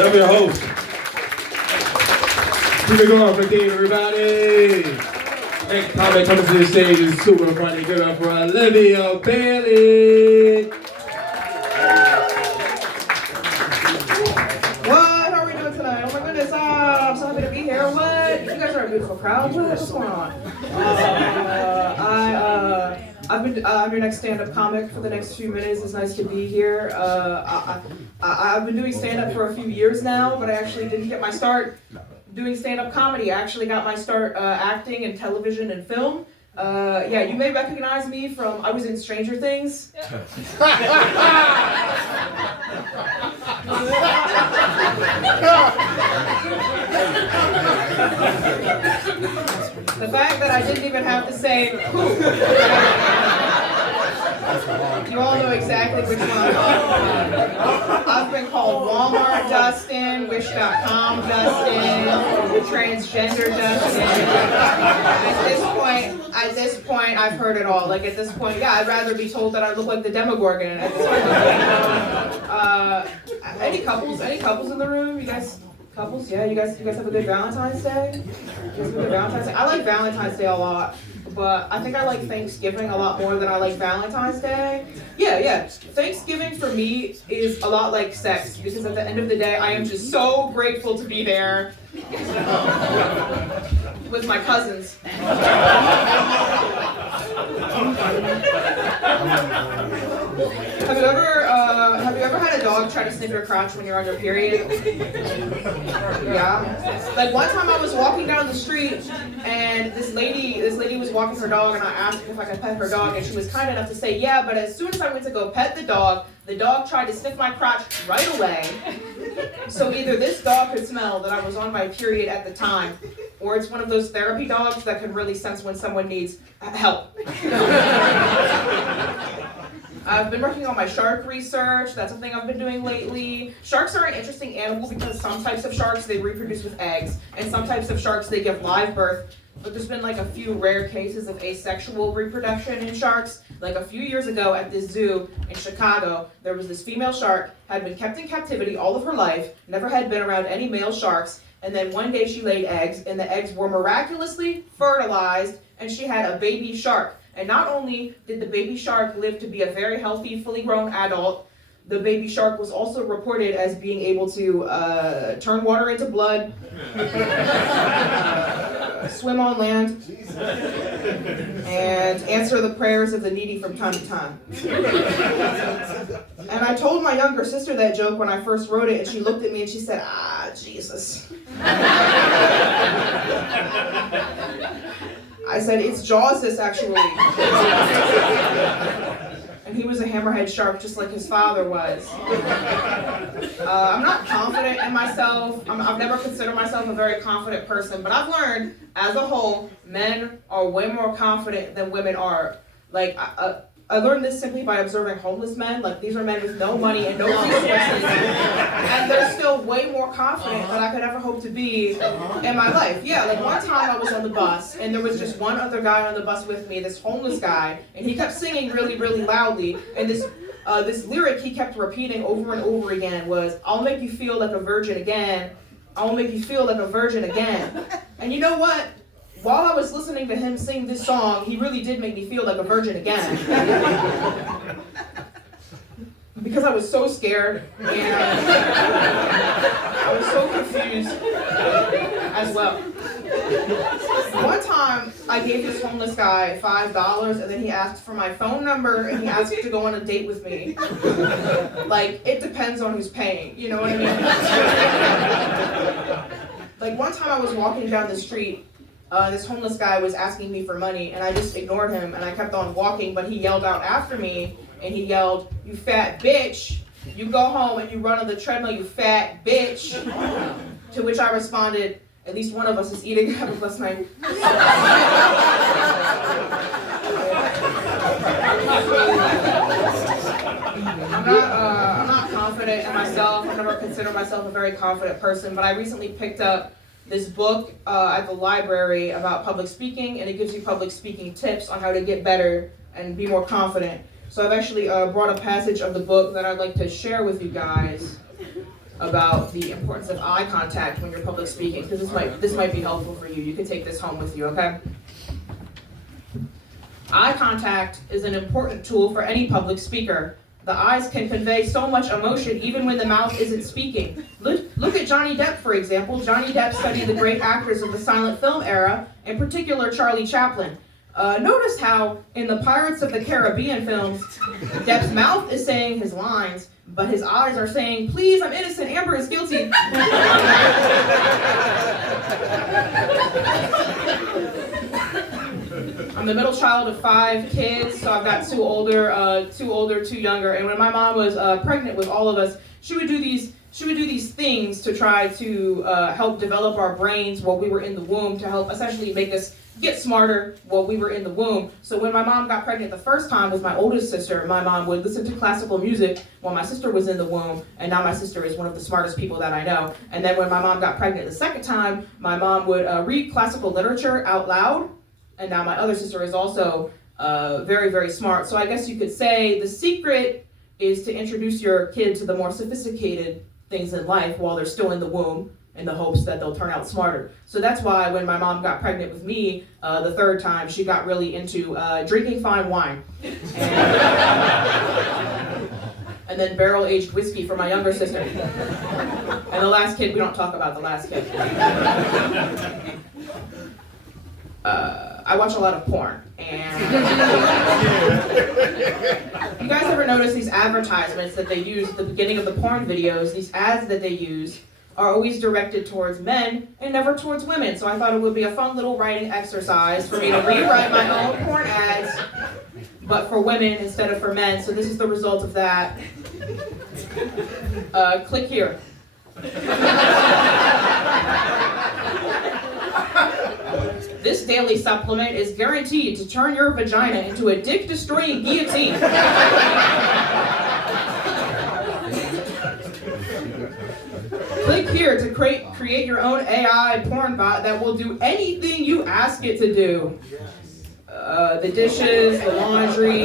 I'm your host. Keep it going for Dave, everybody. Next comic coming to the stage is super funny. Give it up for Olivia Bailey. What are we doing tonight? Oh my goodness, I'm so happy to be here. What? You guys are a beautiful crowd. What's going on? I'm your next stand-up comic for the next few minutes. It's nice to be here. I've been doing stand-up for a few years now, but I actually didn't get my start doing stand-up comedy. I actually got my start acting in television and film. Yeah, you may recognize me from, I was in Stranger Things. The fact that I didn't even have to say who. You all know exactly which one. I've been called Walmart Dustin, Wish.com Dustin, transgender Dustin. At this point, I've heard it all. Like at this point, yeah, I'd rather be told that I look like the Demogorgon. At this point. Any couples in the room? You guys? Couples, yeah, you guys have a good Valentine's Day? I like Valentine's Day a lot, but I think I like Thanksgiving a lot more than I like Valentine's Day. Yeah. Thanksgiving for me is a lot like sex, because at the end of the day, I am just so grateful to be there with my cousins. Have you ever had a dog try to sniff your crotch when you're on your period? Yeah. Like one time I was walking down the street and this lady was walking her dog, and I asked her if I could pet her dog, and she was kind enough to say yeah, but as soon as I went to go pet the dog tried to sniff my crotch right away. So either this dog could smell that I was on my period at the time, or it's one of those therapy dogs that can really sense when someone needs help. I've been working on my shark research. That's something I've been doing lately. Sharks are an interesting animal because some types of sharks, they reproduce with eggs, and some types of sharks, they give live birth. But there's been like a few rare cases of asexual reproduction in sharks. Like a few years ago at this zoo in Chicago, there was this female shark, had been kept in captivity all of her life, never had been around any male sharks, and then one day she laid eggs, and the eggs were miraculously fertilized, and she had a baby shark. And not only did the baby shark live to be a very healthy, fully grown adult, the baby shark was also reported as being able to turn water into blood, swim on land, and answer the prayers of the needy from time to time. And I told my younger sister that joke when I first wrote it, and she looked at me and she said, Jesus. I said, it's Jaws, actually. And he was a hammerhead shark, just like his father was. I'm not confident in myself. I've never considered myself a very confident person, but I've learned, as a whole, men are way more confident than women are. Like, I learned this simply by observing homeless men. Like, these are men with no money and no resources, and they're still way more confident than I could ever hope to be in my life. Yeah, like one time I was on the bus, and there was just one other guy on the bus with me, this homeless guy, and he kept singing really, really loudly, and this lyric he kept repeating over and over again was, "I'll make you feel like a virgin again. I'll make you feel like a virgin again." And you know what? While I was listening to him sing this song, he really did make me feel like a virgin again. Because I was so scared, and I was so confused as well. One time, I gave this homeless guy $5, and then he asked for my phone number, and he asked to go on a date with me. Like, it depends on who's paying, you know what I mean? Like, one time I was walking down the street, this homeless guy was asking me for money, and I just ignored him, and I kept on walking, but he yelled out after me, and he yelled, "You fat bitch, you go home and you run on the treadmill, you fat bitch." To which I responded, "At least one of us is eating, have a blessed night." I'm not confident in myself. I've never considered myself a very confident person, but I recently picked up this book at the library about public speaking, and it gives you public speaking tips on how to get better and be more confident. So I've actually brought a passage of the book that I'd like to share with you guys. about the importance of eye contact when you're public speaking, because this might be helpful for you. You can take this home with you, okay? Eye contact is an important tool for any public speaker. The eyes can convey so much emotion even when the mouth isn't speaking. Look at Johnny Depp, for example. Johnny Depp studied the great actors of the silent film era, in particular Charlie Chaplin. Notice how in the Pirates of the Caribbean films, Depp's mouth is saying his lines, but his eyes are saying, "Please, I'm innocent, Amber is guilty." I'm the middle child of 5 kids, so I've got two older, two younger. And when my mom was pregnant with all of us, she would do these things to try to help develop our brains while we were in the womb, to help essentially make us get smarter while we were in the womb. So when my mom got pregnant the first time with my oldest sister, my mom would listen to classical music while my sister was in the womb, and now my sister is one of the smartest people that I know. And then when my mom got pregnant the second time, my mom would read classical literature out loud, and now my other sister is also very, very smart. So I guess you could say the secret is to introduce your kid to the more sophisticated things in life while they're still in the womb, in the hopes that they'll turn out smarter. So that's why when my mom got pregnant with me the third time, she got really into drinking fine wine. And then barrel-aged whiskey for my younger sister. And the last kid, we don't talk about the last kid. I watch a lot of porn, and you guys ever notice these advertisements that they use at the beginning of the porn videos? These ads that they use are always directed towards men and never towards women. So I thought it would be a fun little writing exercise for me to rewrite my own porn ads, but for women instead of for men. So this is the result of that. Click here. This daily supplement is guaranteed to turn your vagina into a dick-destroying guillotine. Click here to create your own AI porn bot that will do anything you ask it to do. The dishes, the laundry,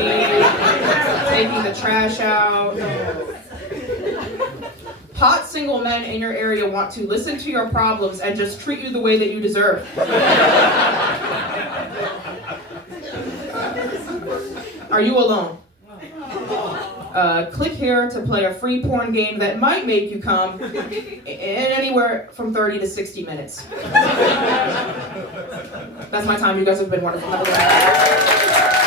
taking the trash out. Hot single men in your area want to listen to your problems and just treat you the way that you deserve. Are you alone? Click here to play a free porn game that might make you come in anywhere from 30 to 60 minutes. That's my time. You guys have been wonderful. Have a good night.